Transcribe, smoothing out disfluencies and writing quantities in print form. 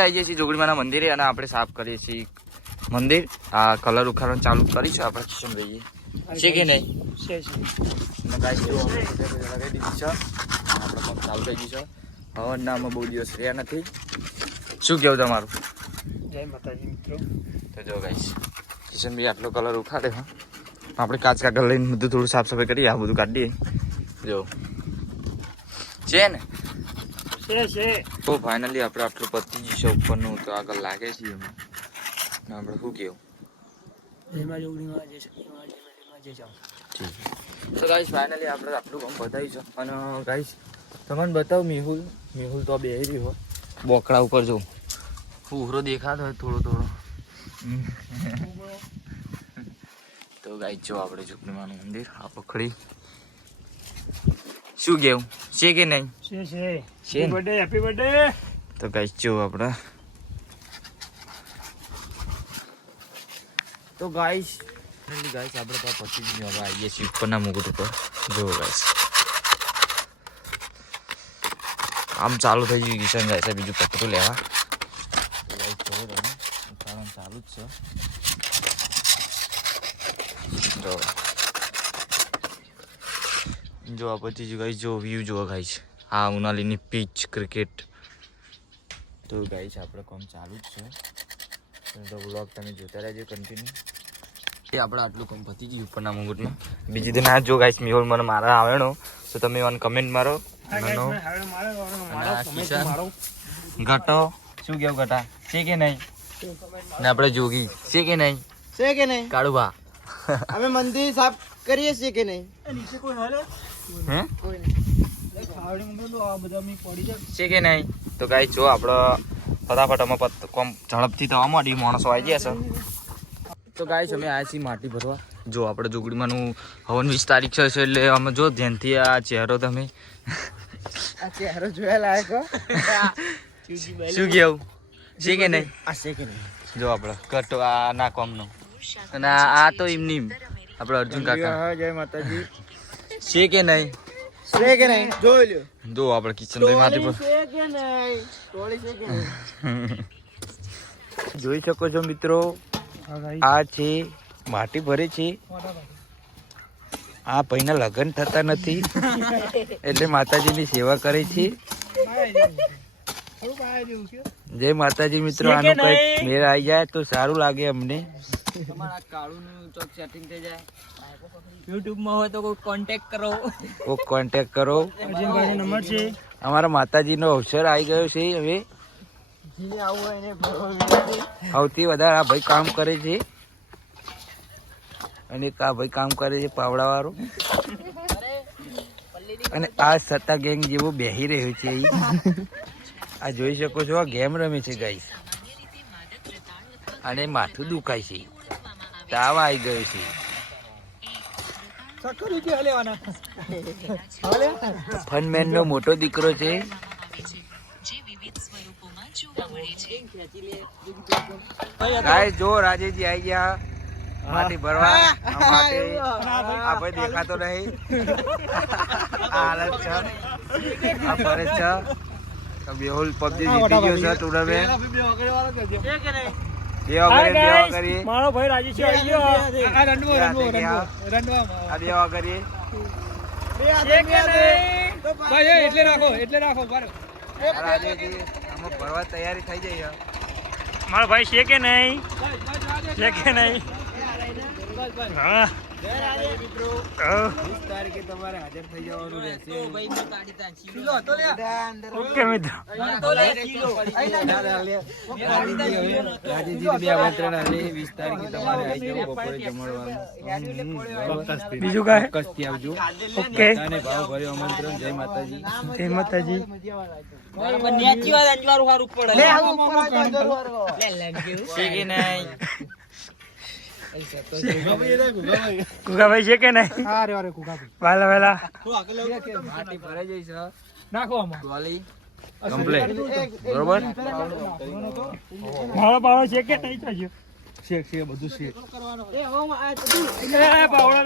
આવી જઈએ છીએ જોગડીમાના મંદિરે અને આપણે સાફ કરીએ છીએ મંદિર. આ કલર ઉખાડવાનું ચાલુ કરીશું આપણે કિશન ભાઈએ છે કે નહીં લગાવી દીધી છે. આપણે કામ ચાલુ થઈ ગયું છે. હવનનામાં બહુ દિવસ રહ્યા નથી. શું કેવું તમારું? જય માતાજી મિત્રો. તો જો ગાઈસ કિશનભાઈ આટલો કલર ઉખાડે હા આપણે કાચ કાગળ લઈને બધું થોડું સાફ સફાઈ કરીએ. આ બધું કાઢીએ જો છે ને તો ફાઇનલી આપણે આટલું પતી જશે ઉપરનું તો આગળ લાગે છે એમાં આપણે શું કેવું તો ગાઈસ ફાઇનલી આપણે આટલું કામ બતાવી છે. અને ગાઈસ તમને બતાવ મેહુલ તો બેહી રહ્યો બોકડા ઉપર જો ઉહરો દેખાતો હોય થોડો થોડો. તો ગાઈસ જો આપણે ઝુકડીમાનું મંદિર આ પકડી શું કેવું છે કે નહીં છે હેપી બર્થડે. તો ગાઈસ જો આપણે તો ગાઈસ આપણે તો પછી જ હવે આવીએ છીએ ઉપરના મુકુટ ઉપર. જો ગાઈસ આમ ચાલુ થઈ ગયું કિશન જાય છે બીજું પતરું લેવા. ગાઈસ જો તમે ઉતારણ ચાલુ જ છે. જો આ પછી જો ગાઈસ જો વ્યૂ જો ગાઈસ આ ઉનાળીની પીચ ક્રિકેટ. તો ગાઈસ આપણે કામ ચાલુ જ છે તો વ્લોગ તમે જોતા રહેજો કન્ટિન્યુ. એ આપણે આટલું કામ પતી ગયું ઉપરના મુગુટમાં. બીજી દિન આ જો ગાઈસ મેહુલ મને મારા આવેણો તો તમે મને કમેન્ટ મારો. ઘટો શું કેવું ઘટા છે કે નહીં ને આપણે જોગી છે કે નહીં કાળુભા અમે મંદિર સાફ કરીએ છીએ કે નહીં હે છે કે નહીં. તો ગાઈસ જો આપણે ફટાફટ અમે કોમ ઝડપથી થવા માંડી માણસો આવી ગયા છે. તો ગાઈસ અમે આવ્યા છીએ માટી ભરવા. જો આપણે જોગડીમાંનું હવન 20 તારીખ છે એટલે અમે જો ધ્યાનથી આ ચહેરો તમે આ ચહેરો જોયા લાયક શું કેવું છે કે નહીં આ છે કે નહીં. જો આપણે કટો આ ના કોમનો અને આ તો એમની આપણે અર્જુન કાકા જય માતાજી છે કે નહીં છે કે નહીં જોઈ લ્યો. જો આપણે કિશનભાઈ માટી પર છે કે નહીં ટોળી છે કે નહીં. જોઈ શકો છો મિત્રો આ છે માટી ભરે છે. આ ભાઈના લગ્ન થતા નથી એટલે માતાજીની સેવા કરે છે. જય માતાજી મિત્રો. આનું કઈક મેળ આવી જાય તો સારું લાગે અમને. તમારા કાળુનું ચોક સેટિંગ થઈ જાય YouTube માં હોય તો કોઈ કોન્ટેક્ટ કરો. કોક કોન્ટેક્ટ કરો. નંબર છે અમારા માતાજીનો અવસર આવી ગયો છે. હવે જીને આવું હોય એને ભરવા સૌથી વધારે આ ભાઈ કામ કરે છે અને આ ભાઈ કામ કરે છે પાવડા વાળો. અને આ સત્તા ગેંગ જેવો બેહી રહ્યો છે અહીં. આ જોઈ શકો છો આ ગેમ રમે છે ગાઈસ. અને માથું દુખાય છે તાવ આવી ગયો છે. ફનમેન નો મોટો દીકરો છે. ગાઈસ જો રાજેશજી આવી ગયા માટી ભરવા માટે. આ ભાઈ દેખાતો નહીં. આ હાલત છે આ ફરજ છે. મેહુલ પબજી જીતી ગયો છે ટુર્નામેન્ટ. દેવા કરીએ મારો ભાઈ રાજેશ આવી ગયો. આ દેવા કરીએ. એટલે રાખો રાજેશજી આમાં ભરવા તૈયારી થઈ જાય. મારો ભાઈ છે કે નહીં હા 20 તારીખે તમારે હાજર થઈ જવાનું રહેશે. ઓકે મિત્રો રાજેશજી બે આમંત્રણ આલે 20 તારીખે તમારે આવી જવું બપોરે જમણવાનું. બીજું કાંઈ કસ્તી આવજો. ઓકે અને ભાવ ભર્યો આમંત્રણ. જય માતાજી. જય માતાજી. છે કે નહીં કુકાભાઈ છે કે નહીં વહેલા માટી ભરાઈ જાય છે નાખો આમાં ટોલી કમ્પ્લીટ બરોબર. મારો પાવડો છે કે નહીં થયો શેક બધું શેક. પાવડો